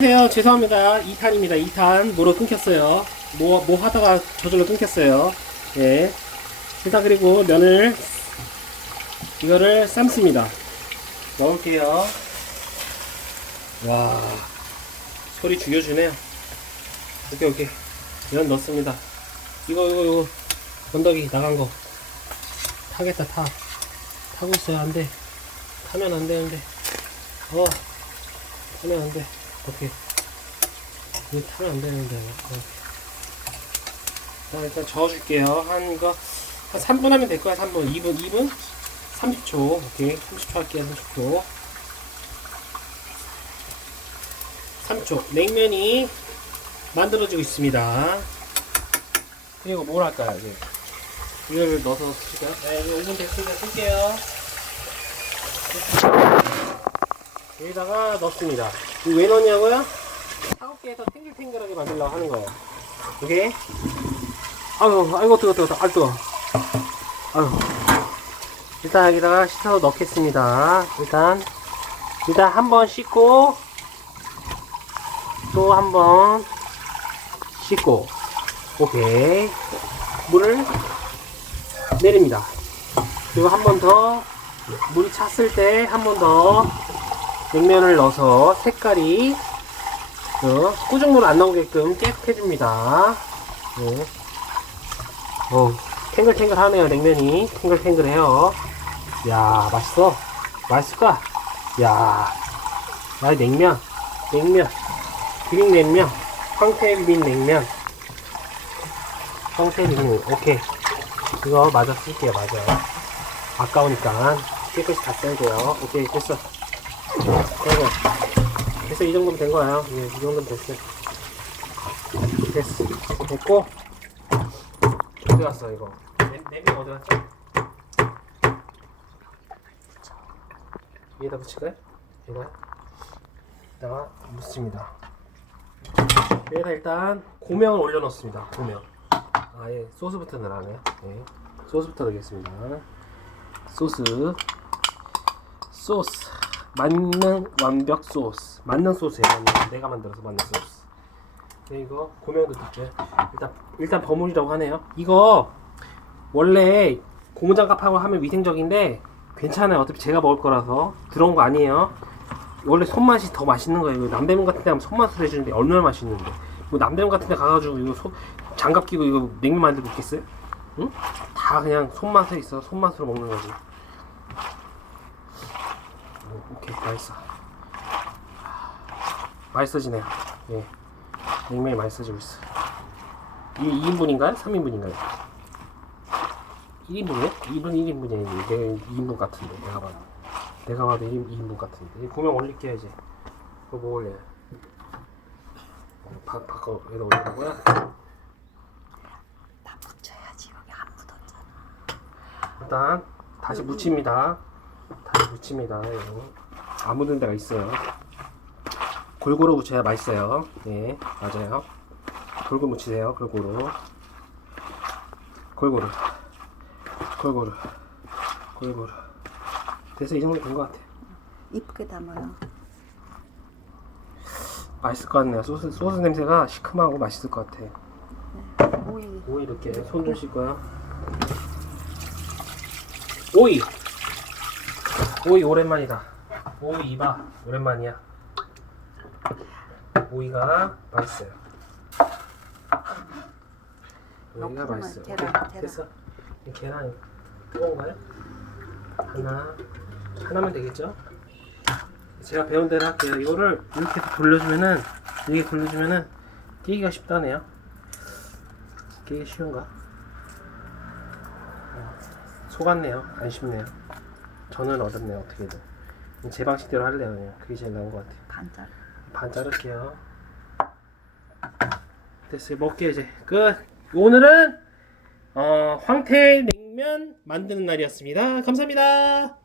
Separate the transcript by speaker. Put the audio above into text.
Speaker 1: 안녕하세요. 죄송합니다. 2탄입니다. 2탄. 뭐로 끊겼어요. 뭐, 뭐 하다가 저절로 끊겼어요. 예. 일단 그리고 면을, 이거를 삶습니다. 넣을게요. 와, 소리 죽여주네요. 오케이, 오케이. 면 넣습니다. 이거, 이거, 이거. 건더기 나간 거. 타겠다, 타. 타고 있어요. 안 돼. 타면 안 되는데. 어. 타면 안 돼. 어떻게? 이거 타면 안 되는데. 어. 자 일단 저어줄게요. 한 이거 한 3분 하면 될 거야 3분. 2분 2분? 30초. 오케이. 30초 할게요 30초. 3초. 냉면이 만들어지고 있습니다. 그리고 뭘 할까요 이제? 이거를 넣어서 쓰실까요? 네 이거 5분 됐으니까 쓸게요 여기다가 넣습니다. 이거 왜 넣냐고요? 차갑게해서 탱글탱글하게 만들려고 하는 거예요. 이게 아유, 아이고 뜨거 뜨거 뜨거, 아 뜨거. 아유. 일단 여기다가 씻어서 넣겠습니다. 일단 일단 한 번 씻고 또 한 번 씻고 오케이 물을 내립니다. 그리고 한 번 더 물이 찼을 때 한 번더 냉면을 넣어서 색깔이 어, 꾸중물 안 나오게끔 깨끗해줍니다. 네. 어, 탱글탱글 하네요 냉면이. 탱글탱글해요. 야 맛있어. 맛있을까? 야, 야 냉면. 냉면. 비빔 냉면. 황태 비빔 냉면. 황태 비빔 오케이. 이거 맞아 쓸게요 맞아 아까우니까. 깨끗이 다 썰고요. 오케이 됐어 그리고 됐어 이 정도면 된 거예요 예, 이 정도면 됐어요 됐어. 됐고. 어디 갔어 이거? 냄, 냄비 어디 갔죠? 위에다 붙일까요? 여기다 여기다가 묻습니다. 여기다 일단 고명을 올려놓습니다 고명. 아예 소스부터 넣으라네요. 네. 소스부터 넣겠습니다. 소스. 소스 맞는 완벽 소스. 맞는 소스예요. 맞는, 내가 만들어서 맞는 소스. 네, 이거 고명도 넣을게요 일단 일단 버무리라고 하네요. 이거 원래 고무장갑하고 하면 위생적인데 괜찮아요. 어차피 제가 먹을 거라서. 들어온 거 아니에요. 원래 손맛이 더 맛있는 거예요. 남대문 같은 데 하면 손맛으로 해주는데 얼마나 맛있는데. 뭐 남대문 같은 데 가가지고 이거 소, 장갑 끼고 이거 냉면 만들고 있겠어요? 응? 다 그냥 손맛에 있어. 손맛으로 먹는 거지 맛있어 맛있어지네요 예 냉면이 맛있어지고 있어 이게 2인분인가요? 3인분인가요? 1인분이요? 2분 1인분이야 이게 2인분 같은데 내가 봐도 내가 봐도 1인, 2인분 같은데 이 고명 올릴게요 이제 그거 뭐 올려요? 어, 바, 바꿔 여기다 올리고요
Speaker 2: 다 붙여야지 여기 안 묻었잖아.
Speaker 1: 일단 다시 묻힙니다. 다시 묻힙니다. 이거. 안 묻은 데가 있어요. 골고루 묻혀야 맛있어요. 네, 맞아요. 골고루 묻히세요. 골고루. 골고루. 골고루. 골고루. 돼서 이 정도 된 것 같아요.
Speaker 2: 이쁘게 담아요.
Speaker 1: 맛있을 것 같네요. 소스, 소스 냄새가 시큼하고 맛있을 것 같아.
Speaker 2: 오이
Speaker 1: 오이 이렇게 손 좀 씻고요. 오이. 오이 오랜만이다. 오이 이봐 오랜만이야. 오이가 맛있어요. 오이가
Speaker 2: 넣고만
Speaker 1: 맛있어요.
Speaker 2: 계란,
Speaker 1: 오케이,
Speaker 2: 계란.
Speaker 1: 됐어. 이 계란 뜨거운가요? 하나 하나면 되겠죠? 제가 배운 대로 할게요. 이거를 이렇게 돌려주면은 이렇게 돌려주면은 끼기가 쉽다네요. 끼기 쉬운가? 어, 속았네요. 안 쉽네요. 저는 얻었네요. 어떻게든. 제 방식대로 할래요. 그냥. 그게 제일 나은 것 같아요.
Speaker 2: 반절.
Speaker 1: 반 자를게요. 됐어요. 먹게 이제 끝. 오늘은 어, 황태 냉면 만드는 날이었습니다. 감사합니다.